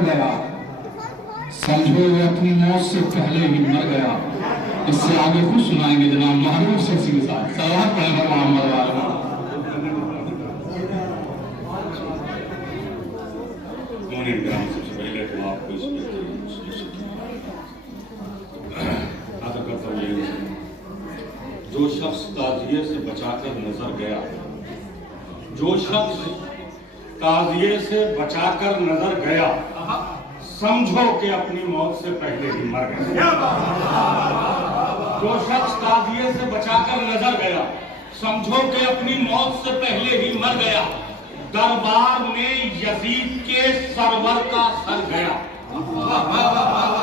घर गया, समझो वो अपनी मौत से पहले ही मर गया। इससे आगे कुछ सुनाएंगे जनाब महबूब शख्सी के साथ। सलावत पढ़े पर मोहम्मद वाले। सबसे पहले तो आपको आदर करता हूँ। जो शख्स ताजिए से बचाकर नजर गया, जो शख्स ताजिए से बचाकर नजर गया, समझो कि अपनी मौत से पहले ही मर गया। जो शख्स ताजिए से बचाकर नजर गया, समझो कि अपनी मौत से पहले ही मर गया। दरबार में यजीद के सरवर का सर गया।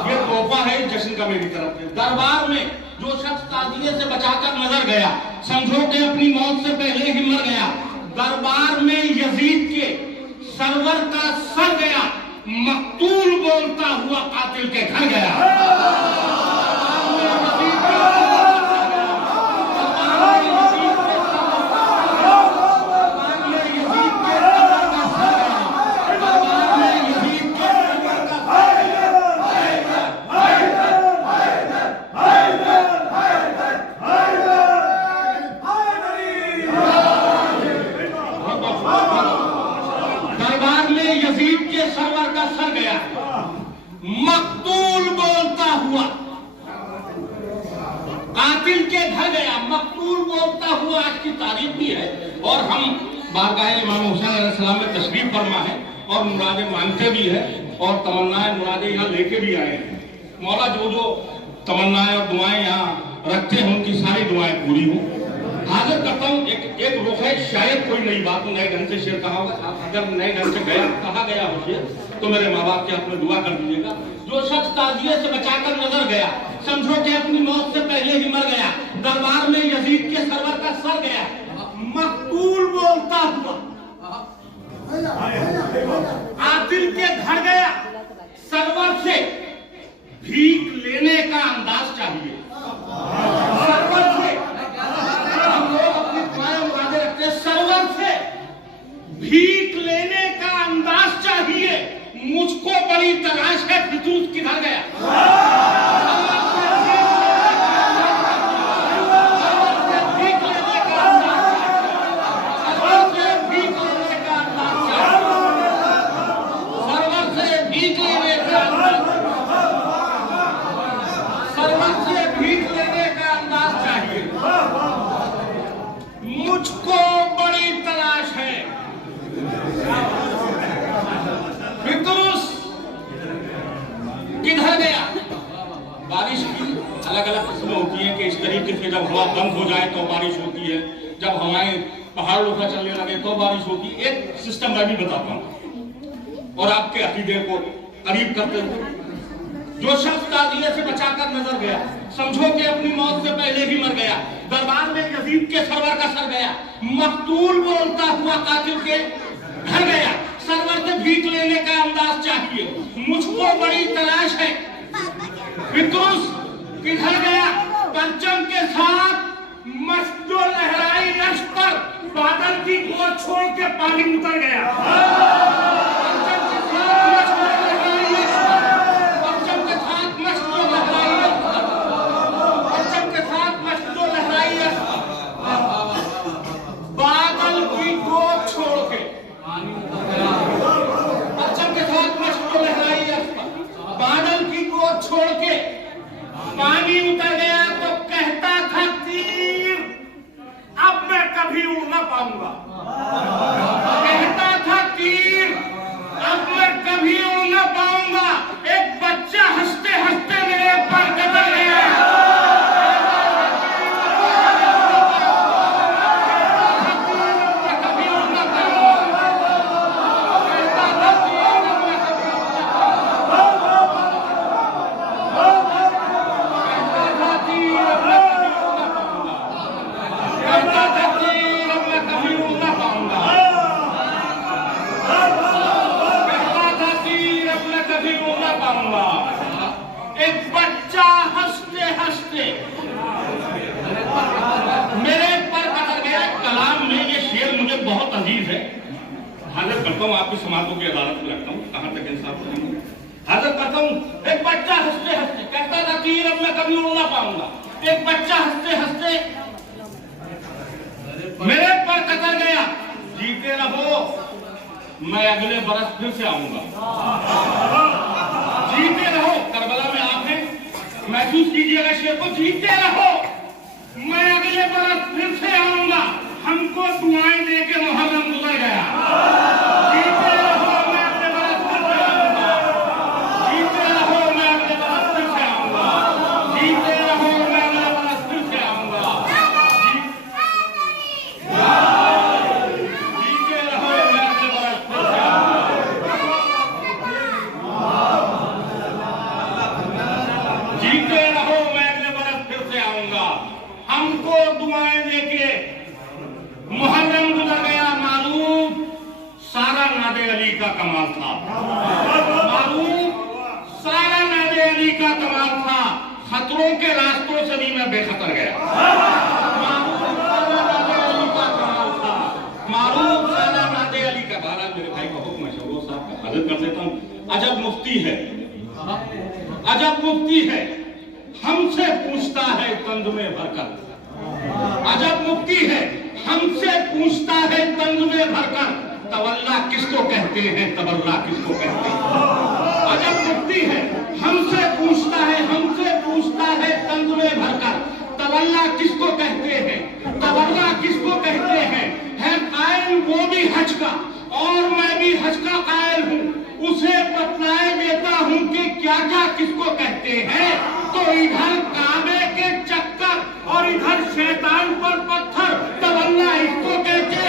ये तोहफा है जश्न का मेरी तरफ से। दरबार में जो शख्स ताजिए से बचाकर नजर गया, समझो कि अपनी मौत से पहले ही मर गया। दरबार में यजीद के सरवर का सर गया। मकतूल बोलता हुआ कातिल के घर गया। सरवर का सर गया। मकतूल बोलता हुआ कातिल के घर गया। मकतूल बोलता हुआ आज की तारीख भी है और हम बारगाह इमाम हुसैन अलैहिस्सलाम में तशरीफ फरमा है और मुरादें मांगते भी है और तमन्नाएं मुरादें यहाँ लेके भी आए हैं। मौला जो जो तमन्नाएं और दुआएं यहाँ रखते हैं उनकी सारी दुआएं पूरी हो। हाजिर करता हूँ एक रुख है, शायद कोई नई बात नए ढंग से शेर कहा होगा। अगर नए ढंग से कहा गया हो शेर तो मेरे माँ बाप के हाथ में दुआ कर दीजिएगा। जो शख्स ताजिए से बचाकर नजर गया, समझो कि अपनी मौत से पहले ही मर गया। दरबार में यजीद के सरवर का सर गया। मकतूल बोलता हुआ कातिल के घर गया। सरवर से भीख लेने का अंदाज चाहिए। सरवर से हम लोग अपनी दुआएं मुरादें रखते हैं। सरवर से भीख लेने का अंदाज चाहिए। मुझको बड़ी तलाश है फितूस किधर गया। भीख लेने का अंदाज, सरवर से भीख लेने का अंदाज चाहिए। सरवर से भीख लेने का अंदाज, सरवर से भीख लेने का अंदाज चाहिए। मुझको बड़ी तलाश है फितूस किधर गया। बारिश की अलग अलग किस्में होती हैं कि इस तरीके से जब हवा बंद हो जाए तो बारिश होती है, जब हवाएं पहाड़ उठा चलने लगे तो बारिश होती है। एक सिस्टम मैं भी बताता हूँ और आपके अकीदे को करीब करते हुए। जो शख्स ताजिए से बचाकर नजर गया, समझो कि अपनी मौत से पहले ही मर गया। दरबार में यजीद के सरवर का सर गया। मकतूल बोलता हुआ कातिल के घर गया। सरवर से भीख लेने का अंदाज चाहिए। मुझको बड़ी तलाश है फितूस किधर गया। परचम के साथ मस्जो लहराई रश पर बादल की गोद छोड़ के पानी उतर गया। छोड़ के पानी उतर गया तो कहता था तीर अब मैं कभी उड़ ना पाऊंगा। कहता था तीर अब मैं कभी उड़ ना पाऊंगा। एक बच्चा हंसते हंसते मेरे पर कतर गया। एक बच्चा हंसते हंसते मेरे पर कतर गया। कलाम में ये शेर मुझे बहुत अजीज है। हाजिर करता हूँ आपकी समातों की अदालत में रखता हूँ। कहां तक इंसाफ करेंगे। तीर अब मैं कभी उड़ ना पाऊंगा। एक बच्चा हंसते हंसते मेरे पर कतर गया, जीते रहो मैं अगले बरस फिर से आऊंगा। जीते रहो, करबला में आप हैं, महसूस कीजिएगा शेर को, जीते रहो मैं अगले बरस फिर से आऊंगा। हमको दुआएं दे के मुहर्रम गुजर गया। जीते रहो मैं अगले बरस फिर से आऊंगा। जीते रहो मैं अगले बरस फिर से आऊंगा। जीते रहो मैं अगले बरस फिर से आऊंगा। जीते रहो मैं अगले बरस फिर से आऊंगा। जीते रहो मैं अगले बरस फिर से आऊंगा। हमको दुआएं देके मुहर्रम गुजर गया। मालूम सारा नादे अली का कमाल था। मालूम सारा नादे अली का कमाल था। खतरों के रास्तों से भी मैं बेखतर गया। मालूम सारा नादे अली का कमाल था। मालूम सारा नादे अली का। बहरहाल मेरे भाई का हुक्म है, शौरो साहब का हाजिर कर देता हूं। अजब मुफ्ती है, अजब मुफ्ती है, हमसे पूछता है तंज में भरकर। अजब मुफ्ती है, हमसे पूछता है तंज में भरकर, तवल्ला किसको कहते हैं, तवल्ला किसको कहते हैं। अजब मुफ्ती है, हमसे पूछता है तंज में भरकर, तवल्ला किसको कहते हैं, तवल्ला किसको कहते हैं। है कायल वो भी हज का और मैं भी हज का कायल हूँ, उसे बतलाए देता हूँ कि क्या क्या किसको कहते हैं। तो इधर काबे के चक्कर और इधर शैतान पर पत्थर, तवल्ला इसको कहते हैं।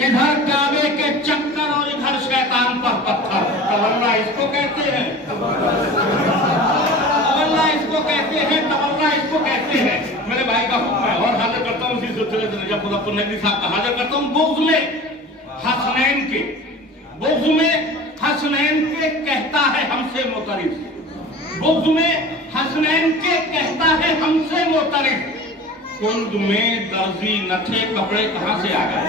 इधर काबे के चक्कर और इधर शैतान पर पत्थर, तवल्ला इसको कहते हैं। तवल्ला इसको कहते हैं, तवल्ला इसको कहते हैं। मेरे भाई का हुक्म है और हाजिर करता हूँ इसी सिलसिले से नजफुल नकवी साहब का हाजिर करता हूँ। बुग़्ज़ में हसनैन के कहता है हमसे मोतरिफ। बुग़्ज़ में हसनैन के कहता है हमसे मोतरिफ। कुंद में दर्जी न थे, कपड़े कहां से आ गए।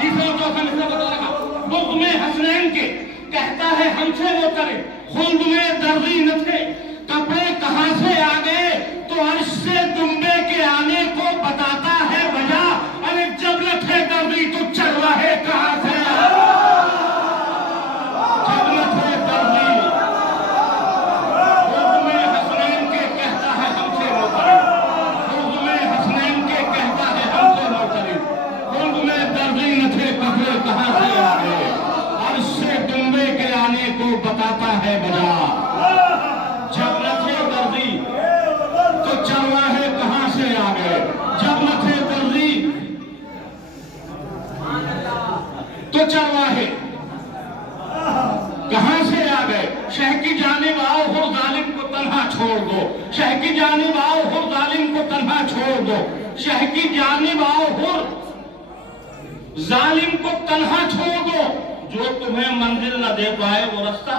तीसरा चौथा मिसरा बता रखा। बुग़्ज़ में हसनैन के कहता है हमसे मोतरिफ, खुल्द में दर्जी न थे, कपड़े कहां से आ गए। तो अर्श से दुम्बे के आने को बताता है वजह। अरे जब न थे दर्जी तो चरवाहे कहां से आए। जब न थे दर्जी, बुग़्ज़ में हसनैन के कहता है हमसे मोतरिफ। कहां से आ गए, और इससे दुम्बे के आने को बताता है बजा। जब न थे दर्जी तो चरवाहे कहां से आ गए। जब न थे दर्जी तो चरवाहे कहां से आ गए। शह की जानिब आओ हो जालिम को तन्हा छोड़ दो। शह की जानिब आओ हो जालिम को तन्हा छोड़ दो। शह की जानिब आओ हो जालिम को तन्हा छोड़ दो। जो तुम्हें मंजिल न दे पाए वो रास्ता।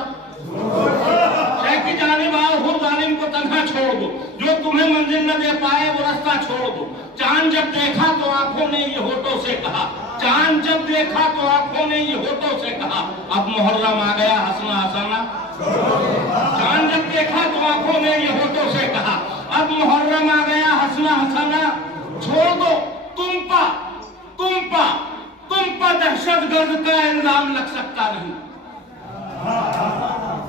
शह की जानिब आओ हो जालिम को तन्हा छोड़ दो। जो तुम्हें मंजिल न दे पाए वो रास्ता छोड़ दो। चांद जब देखा तो आंखों ने ये होठों से कहा। चांद जब देखा तो आंखों ने ये होठों से कहा। अब मुहर्रम आ गया हंसना हंसाना। चांद जब देखा तो आंखों ने ये होठों से कहा। अब मुहर्रम आ गया हंसना हंसाना। छोड़ दो तुम पर दहशतगर्द का इल्जाम लग सकता नहीं।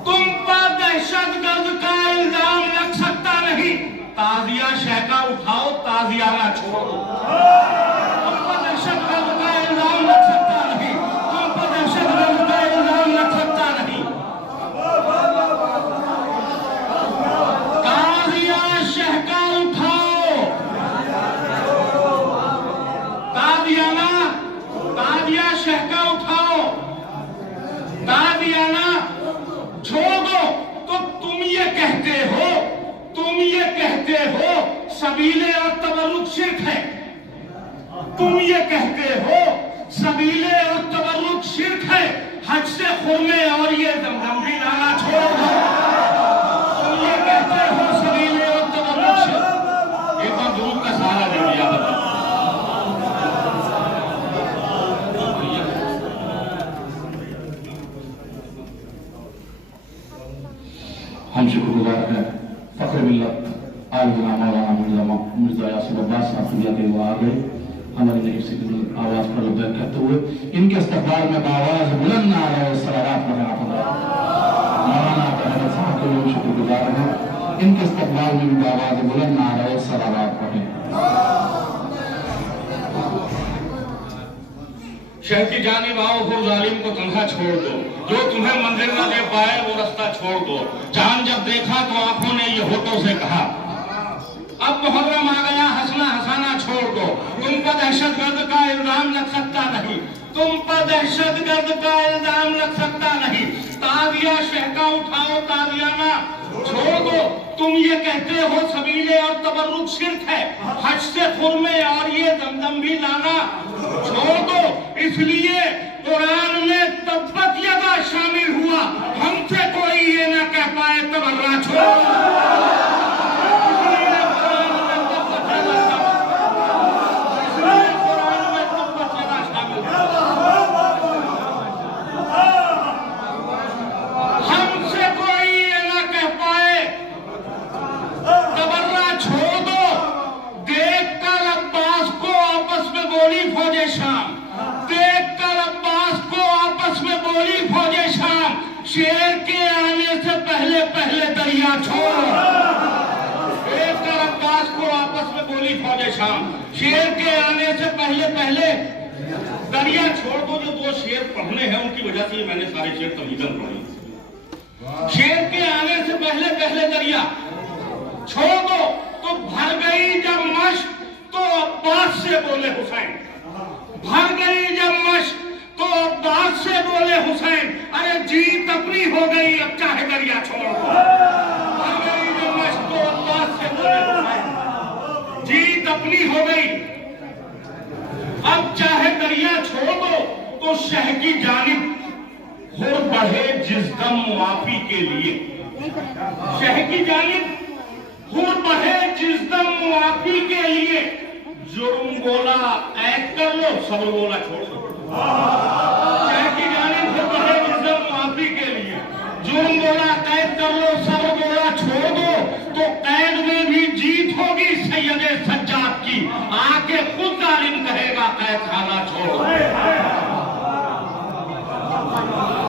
तुम पर दहशतगर्द का इल्जाम लग सकता नहीं। ताजिया शहका उठाओ, ताजिया ना छोड़ो। तुम पर दहशतगर्द का इल्जाम लग सकता नहीं। तुम पर दहशतगर्द का इल्जाम लग सकता नहीं। सबीले और तबर्रुक शिर्क है। तुम ये कहते हो सबीले और तबर्रुक शिर्क है, हज से खुरमे और ये दमदम भी लाना छोड़ दो। तुम ये कहते हो सबीले और तबर्रुक शिर्क। एक बार दूर का सहारा दे दिया बता। हम शुक्रगुजार हैं फख्र मिल्लत आलना मौलाना मिर्जा यासिर अब्बास साहब के वो आ गए हमारी नई से आवाज पर लबैक कहते हुए इनके इस्तकबाल में आवाज बुलंद आ रहे सलावत पढ़ना पड़ा। मौलाना अहमद साहब के लिए शुक्रगुजार हैं, इनके इस्तकबाल में भी आवाज बुलंद आ रहे सलावत पढ़ें। शहर की जानिब आओ, फिर जालिम को तन्हा छोड़ दो, जो तुम्हें मंदिर न दे पाए वो रास्ता छोड़ दो। चांद जब देखा तो आंखों ने ये होठों से कहा, अब मुहर्रम आ गया, हंसना हंसाना छोड़ दो। तुम पर दहशतगर्द का इल्जाम लग सकता नहीं, तुम पर दहशतगर्द का इल्जाम लग सकता नहीं। ताजिया शहका उठाओ, ताजियाना छोड़ दो। तुम ये कहते हो सबीले और तबर्रुक शिर्क है, हज से खुरमे और ये दमदम भी लाना छोड़ दो। इसलिए कुरान में तब्बत यदा शामिल हुआ, हमसे कोई ये ना कह पाए तबर्रा छोड़। शेर के आने से पहले पहले दरिया छोड़। एक अब्बास को आपस में बोली फौजे शाम, शेर के आने से पहले पहले दरिया छोड़ दो। जो दो शेर पढ़ने हैं उनकी वजह से मैंने सारे शेर तमीज़न पढ़े। शेर के आने से पहले पहले दरिया छोड़ दो। तो भर गई जब मश्क तो अब्बास से बोले हुसैन, भर गई जब मश्क तो अब्बास से बोले हुसैन, अरे जीत अपनी हो गई अब चाहे दरिया छोड़ दो। भर गई जब मश्क तो अब्बास से बोले हुसैन, जीत अपनी हो गई अब चाहे दरिया छोड़ दो। तो शह की जानिब हुर बढ़े जिस दम मुआफी के लिए, शह की जानिब हुर बढ़े जिस दम मुआफी के लिए। जुर्म बोला ऐद कर लो, सब्र बोला छोड़ दो।